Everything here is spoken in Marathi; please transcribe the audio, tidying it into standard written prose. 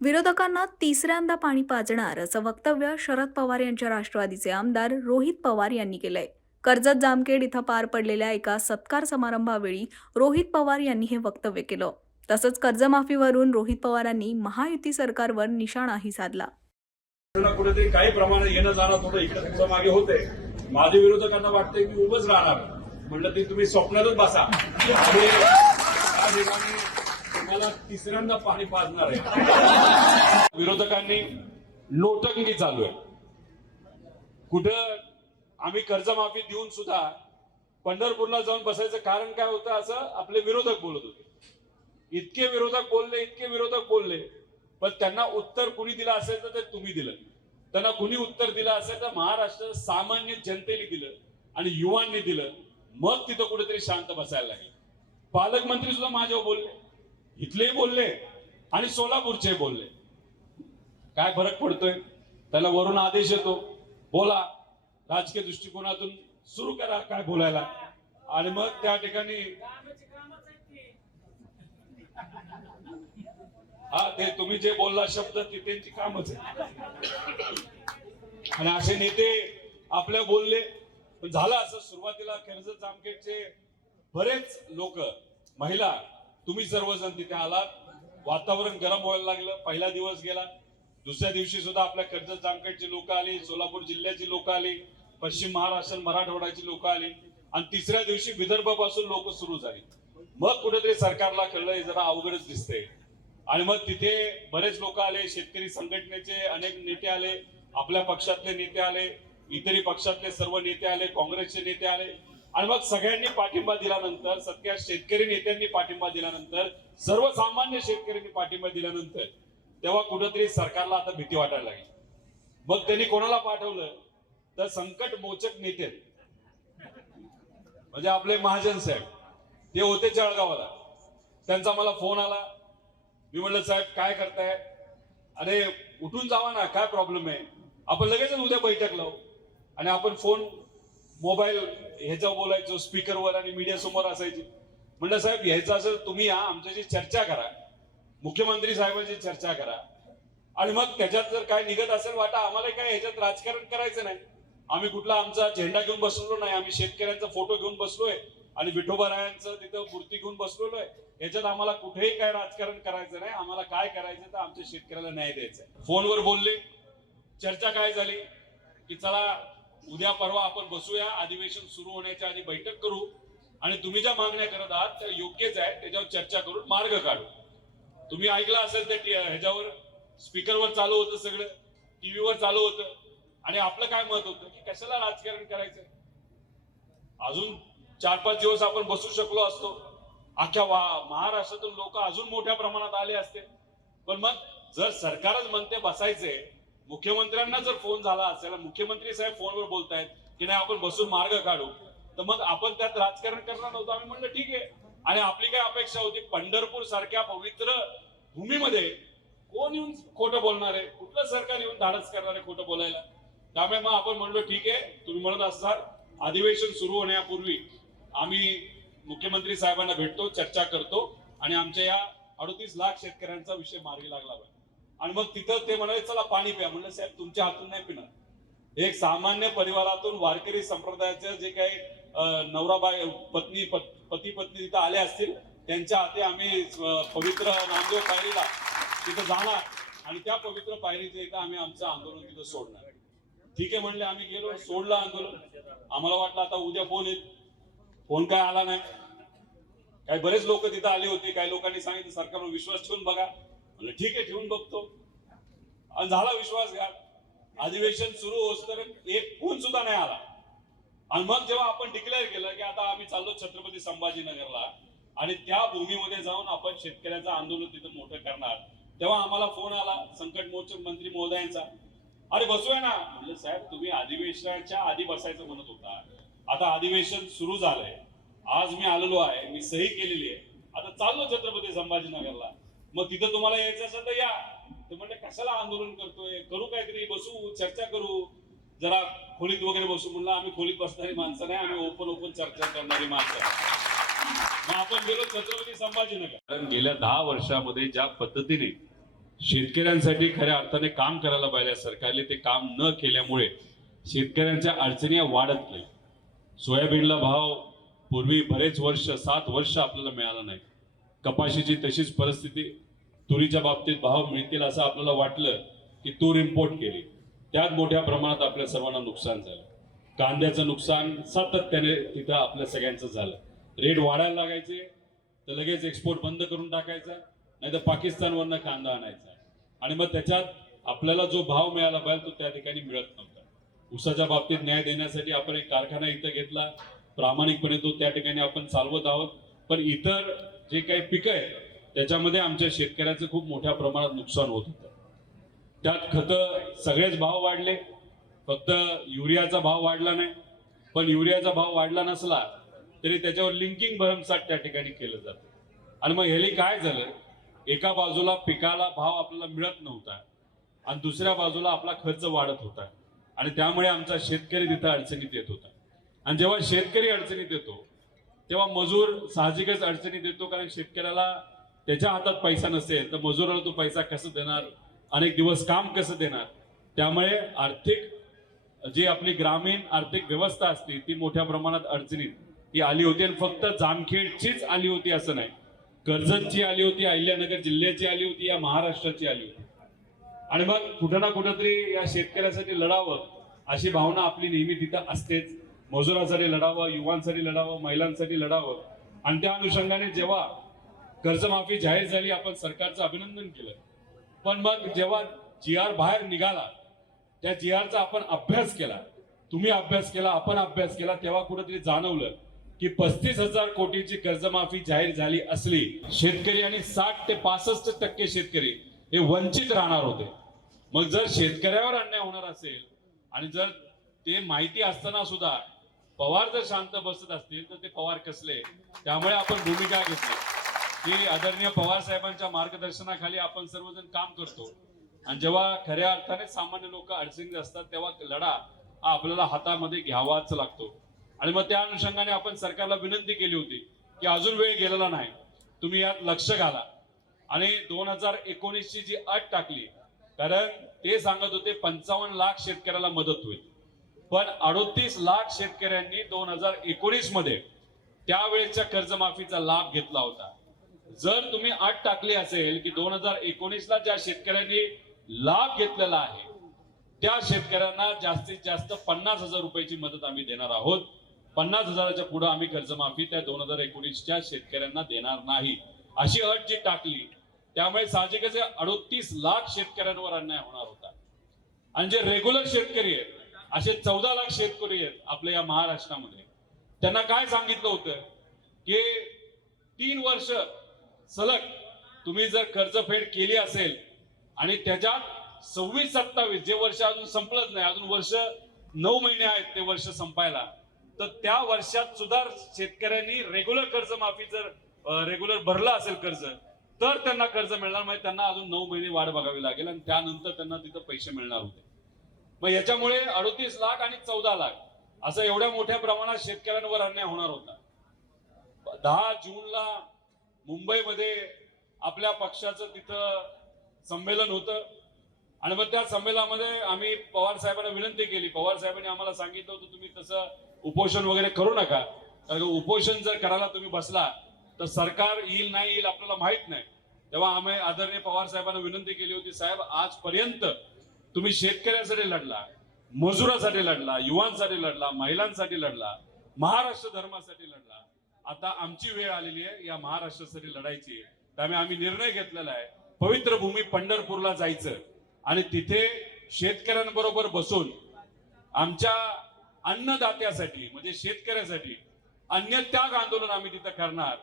विरोधकांना तिसऱ्यांदा पाणी पाजणार असं वक्तव्य शरद पवार यांच्या राष्ट्रवादीचे आमदार रोहित पवार यांनी केलंय. कर्जत जामखेड इथं पार पडलेल्या एका सत्कार समारंभावेळी रोहित पवार यांनी हे वक्तव्य केलं. तसंच कर्जमाफीवरून रोहित पवारांनी महायुती सरकारवर निशाणाही साधला. कुठेतरी काही प्रमाणात येणं जाणं थोडं इकडे थोडं मागे होते. माझे विरोधकांना वाटते की उभंच राहणार. म्हणलं ते तुम्ही स्वप्नातच बसा आणि त्या ठिकाणी तुम्हाला तिसऱ्यांदा पाणी पाजणार आहे. विरोधकांनी नोटंकी चालू आहे. कुठं आम्ही कर्जमाफी देऊन सुद्धा पंढरपूरला जाऊन बसायचं कारण काय होतं असं आपले विरोधक बोलत होते. इतके विरोधक बोलले पण त्यांना उत्तर कुणी दिलं असेल तर ते तुम्ही दिलं. त्यांना कुणी उत्तर दिलं असेल तर महाराष्ट्र सामान्य जनतेने दिलं आणि युवांनी दिलं. मग तिथं कुठेतरी शांत बसायला लागेल. पालकमंत्री सुद्धा माझ्यावर बोलले, इथलेही बोलले आणि सोलापूरचे बोलले. काय फरक पडतोय? त्याला वरून आदेश येतो, बोला, राजकीय दृष्टिकोनातून सुरू करा काय बोलायला आणि मग त्या ठिकाणी हा ते तुम्ही जे बोलला शब्द ती त्यांची कामच आहे. आणि असे नेते आपल्या बोलले पण झालं असं. सुरुवातीला कर्जत जामखेडचे बरेच लोक, महिला, तुम्ही सर्वजण तिथे आलात. वातावरण गरम व्हायला लागलं. पहिला दिवस गेला, दुसऱ्या दिवशी सुद्धा आपल्या कर्जत जामखेडची लोक आली, सोलापूर जिल्ह्याची लोक आली, पश्चिम महाराष्ट्र मराठवाड्याची लोक आली आणि तिसऱ्या दिवशी विदर्भापासून लोक सुरू झाली. मग कुठेतरी सरकारला कळलं हे जरा अवघडच दिसतंय आणि मग तिथे बरेच लोक आले. शेतकरी संघटनेचे अनेक नेते आले, आपल्या पक्षातले नेते आले, इतरही पक्षातले सर्व नेते आले, काँग्रेसचे नेते आले आणि मग सगळ्यांनी पाठिंबा दिल्यानंतर, सगळ्या शेतकरी नेत्यांनी पाठिंबा दिल्यानंतर, सर्वसामान्य शेतकऱ्यांनी पाठिंबा दिल्यानंतर तेव्हा कुठेतरी सरकारला आता भीती वाटायला लागली. मग त्यांनी कोणाला पाठवलं तर संकट मोचक नेते म्हणजे आपले महाजन साहेब, ते होते जळगावला. त्यांचा मला फोन आला. मी म्हणलं साहेब काय करताय? अरे उठून जावा ना, काय प्रॉब्लेम आहे? आपण लगेचच उद्या बैठक लावू. आणि आपण फोन मोबाईल ह्याच्यावर बोलायचो स्पीकरवर आणि मीडिया समोर असायची. म्हणलं साहेब यायचं असेल तुम्ही या, आमच्याशी चर्चा करा, मुख्यमंत्री साहेबांची चर्चा करा आणि मग त्याच्यात जर काय निघत असेल वाटा, आम्हाला काय ह्याच्यात राजकारण करायचं नाही. आम्ही कुठला आमचा झेंडा घेऊन बसलेलो नाही. आम्ही शेतकऱ्यांचा फोटो घेऊन बसलोय आणि विठोबारायांचं तिथं मूर्ती घेऊन बसलेलो आहे. याच्यात आम्हाला कुठेही काय राजकारण करायचं नाही. आम्हाला काय करायचं तर आमच्या शेतकऱ्याला न्याय द्यायचा आहे. फोनवर बोलले. चर्चा काय झाली की चला उद्या परवा आपण बसूया, अधिवेशन सुरू होण्याच्या आधी बैठक करू आणि तुम्ही ज्या मागण्या करत आहात त्या योग्यच आहे, त्याच्यावर चर्चा करून मार्ग काढू. तुम्ही ऐकलं असेल ते ह्याच्यावर स्पीकरवर चालू होतं, सगळं टीव्हीवर चालू होतं आणि आपलं काय मत होतं की कशाला राजकारण करायचंय. अजून 4-5 दिवस आपण बसू शकलो असतो. अख्ख्या महाराष्ट्रातून लोक अजून मोठ्या प्रमाणात आले असते. पण मग जर सरकारच म्हणते बसायचे, मुख्यमंत्र्यांना जर फोन झाला असेल, मुख्यमंत्री साहेब फोनवर बोलतायत की नाही आपण बसून मार्ग काढू, तर मग आपण त्यात राजकारण करणार नव्हतं. आम्ही म्हणलं ठीक आहे. आणि आपली काय अपेक्षा होती, पंढरपूर सारख्या पवित्र भूमीमध्ये कोण येऊन खोटं बोलणार आहे? कुठलं सरकार येऊन धाडस करणार आहे खोटं बोलायला? त्यामुळे मग आपण म्हणलो ठीक आहे, तुम्ही म्हणत असाल अधिवेशन सुरू होण्यापूर्वी आम्ही मुख्यमंत्री साहेबांना भेटतो, चर्चा करतो आणि आमच्या या 38 लाख शेतकऱ्यांचा विषय मार्गी लागला पाहिजे. आणि मग तिथं ते म्हणाले चला पाणी प्या. म्हणलं साहेब तुमच्या हातून नाही पिणार. एक सामान्य परिवारातून वारकरी संप्रदायाचे जे काही नवरा पती पत्नी तिथं आले असतील, त्यांच्या हाती आम्ही पवित्र नामदेव पायरीला तिथं जाणार आणि त्या पवित्र पायरीच्या इथं आम्ही आमचं आंदोलन तिथं सोडणार. ठीक आहे म्हणले. आम्ही गेलो, सोडलं आंदोलन. आम्हाला वाटलं आता उद्या फोन येईल. फोन काय आला नाही. काही बरेच लोक तिथं आले होते. काही लोकांनी सांगितलं सरकारवर विश्वास ठेवून बघा. म्हणलं ठीक आहे, ठेवून बघतो. आणि झाला विश्वासघात. अधिवेशन सुरू होस तर एक फोन सुद्धा नाही आला. आणि मग जेव्हा आपण डिक्लेअर केलं की आता आम्ही चाललो छत्रपती संभाजीनगरला आणि त्या भूमीमध्ये जाऊन आपण शेतकऱ्याचं आंदोलन तिथं मोठं करणार, तेव्हा आम्हाला फोन आला संकट मोचक मंत्री महोदयांचा. अरे बसूया ना. म्हणलं साहेब तुम्ही अधिवेशनाच्या आधी बसायचं म्हणत होता, आता अधिवेशन सुरू झालंय, आज मी आलेलो आहे, मी सही केलेली आहे, आता चाललो छत्रपती संभाजीनगरला, मग तिथं तुम्हाला यायचं असेल तर या. ते म्हणले कशाला आंदोलन करतोय, करू काहीतरी, बसू, चर्चा करू, जरा खोलीत वगैरे बसू. म्हणलं आम्ही खोलीत बसणारी माणसं नाही, आम्ही ओपन चर्चा करणारी माणसं. मग आपण गेलो छत्रपती संभाजीनगर. कारण गेल्या 10 वर्षामध्ये ज्या पद्धतीने शेतकऱ्यांसाठी खऱ्या अर्थाने काम करायला पाहिजे सरकारने, ते काम न केल्यामुळे शेतकऱ्यांच्या अडचणी वाढत गेल्या. सोयाबीनला भाव पूर्वी बरेच वर्ष 7 वर्ष आपल्याला मिळाला नाही. कपाशीची तशीच परिस्थिती. तुरीच्या बाबतीत भाव मिळतील असं आपल्याला वाटलं की तूर इम्पोर्ट केली, त्यात मोठ्या प्रमाणात आपल्या सर्वांना नुकसान झालं. कांद्याचं नुकसान सातत्याने तिथं आपल्या सगळ्यांचं झालं. रेट वाढायला लागायचे तर लगेच एक्सपोर्ट बंद करून टाकायचा, नाही तर पाकिस्तानवरनं कांदा आणायचा, आणि मग त्याच्यात आपल्याला जो भाव मिळाला पाहिजे तो त्या ठिकाणी मिळत नव्हता. ऊसाच्या बाबतीत न्याय देण्यासाठी आपण एक कारखाना इथं घेतला, प्रामाणिकपणे तो त्या ठिकाणी आपण चालवत आहोत. पण इतर जे काही पिकं आहेत त्याच्यामध्ये आमच्या शेतकऱ्याचं खूप मोठ्या प्रमाणात नुकसान होत होतं. त्यात खतं सगळेच भाव वाढले, फक्त युरियाचा भाव वाढला नाही. पण युरियाचा भाव वाढला नसला तरी त्याच्यावर लिंकिंग भरमसाठ त्या ठिकाणी केलं जातं. आणि मग ह्याली काय झालं, एका बाजूला पिकाला भाव आपल्याला मिळत नव्हता आणि दुसऱ्या बाजूला आपला खर्च वाढत होता, आणि त्यामुळे आमचा शेतकरी तिथं अडचणीत येत होता. आणि जेव्हा शेतकरी अडचणीत येतो तेव्हा मजूर साहजिकच अडचणीत येतो, कारण शेतकऱ्याला त्याच्या हातात पैसा नसेल तर मजुराला तो पैसा कसं देणार, अनेक दिवस काम कसं देणार. त्यामुळे आर्थिक जी आपली ग्रामीण आर्थिक व्यवस्था असते ती मोठ्या प्रमाणात अडचणीत ती आली होती. आणि फक्त जामखेडचीच आली होती असं नाही, कर्जतची आली होती, अहिल्यानगर जिल्ह्याची आली होती, या महाराष्ट्राची आली होती. आणि मग कुठं ना कुठंतरी या शेतकऱ्यासाठी लढावं अशी भावना आपली नेहमी तिथं असतेच. मजुरासाठी लढावं, युवांसाठी लढावं, महिलांसाठी लढावं. आणि त्या अनुषंगाने जेव्हा कर्जमाफी जाहीर झाली आपण सरकारचं अभिनंदन केलं. पण मग जेव्हा GR बाहेर निघाला, त्या GRचा आपण अभ्यास केला, तुम्ही अभ्यास केला, आपण अभ्यास केला, तेव्हा कुठेतरी जाणवलं की 35,000 कोटीची कर्जमाफी जाहीर झाली असली शेतकरी आणि 60 ते 65% शेतकरी हे वंचित राहणार होते. मग जर शेतकऱ्यावर अन्याय होणार असेल आणि जर ते माहिती असताना सुद्धा पवार जर शांत बसत असतील तर ते पवार कसले. त्यामुळे आपण भूमिका घेतली की आदरणीय पवार साहेबांच्या मार्गदर्शनाखाली आपण सर्वजण काम करतो, आणि जेव्हा खऱ्या अर्थाने सामान्य लोक अडचणीत असतात तेव्हा लढा हा आपल्याला हातामध्ये घ्यावाच लागतो. आणि मग त्या अनुषंगाने आपण सरकारला विनंती केली होती की अजून वेळ गेलेला नाही, तुम्ही यात लक्ष घाला. आणि 2019ची जी अट टाकली, कारण ते सांगत होते 55 लाख शेतकऱ्याला मदत होईल, पण 38 लाख शेतकऱ्यांनी 2019 मध्ये त्यावेळेच्या कर्जमाफीचा लाभ घेतला होता. जर तुम्ही अट टाकली असेल की 2019ला ज्या शेतकऱ्यांनी लाभ घेतलेला आहे त्या शेतकऱ्यांना जास्तीत जास्त 50,000 रुपयाची मदत आम्ही देणार आहोत, 50,000च्या पुढे आम्ही कर्जमाफी त्या 2019च्या शेतकऱ्यांना देणार नाही, अशी अट जी टाकली, त्यामुळे साहजिकच 38 लाख शेतकऱ्यांवर अन्याय होणार होता. आणि जे रेग्युलर शेतकरी आहेत असे 14 लाख शेतकरी आहेत आपल्या या महाराष्ट्रामध्ये, त्यांना काय सांगितलं होतं की 3 वर्ष सलग तुम्ही जर कर्जफेड केली असेल आणि त्याच्यात 26-27 जे वर्ष अजून संपलंच नाही, अजून वर्ष 9 महिने आहेत ते वर्ष संपायला, तर त्या वर्षात सुद्धा शेतकऱ्यांनी रेग्युलर कर्जमाफी जर रेग्युलर भरला असेल कर्ज तर त्यांना कर्ज मिळणार, म्हणजे त्यांना अजून 9 महिने वाट बघावी लागेल आणि त्यानंतर त्यांना तिथं पैसे मिळणार होते. मग याच्यामुळे 38 लाख आणि 14 लाख असं एवढ्या मोठ्या प्रमाणात शेतकऱ्यांवर अन्याय होणार होता. 10 जूनला मुंबईमध्ये आपल्या पक्षाचं तिथं संमेलन होतं, आणि मग त्या संमेलनामध्ये आम्ही पवार साहेबांना विनंती केली. पवार साहेबांनी आम्हाला सांगितलं होतं तुम्ही तसं उपोषण वगैरे करू नका, कारण उपोषण जर करायला तुम्ही बसला तर सरकार येईल नाही येईल आपल्याला माहित नाही. तेव्हा आम्ही आदरणीय पवार साहेबांना विनंती केली होती, साहेब आजपर्यंत तुम्ही शेतकऱ्यासाठी लढला, मजुरासाठी लढला, युवांसाठी लढला, महिलांसाठी लढला, महाराष्ट्र धर्मासाठी लढला, आता आमची वेळ आलेली आहे या महाराष्ट्रासाठी लढायची. त्यामुळे आम्ही निर्णय घेतलेला आहे पवित्र भूमी पंढरपूरला जायचं आणि तिथे शेतकऱ्यांबरोबर बसून आमच्या अन्नदात्यासाठी म्हणजे शेतकऱ्यासाठी अन्नत्याग आंदोलन आम्ही तिथं करणार.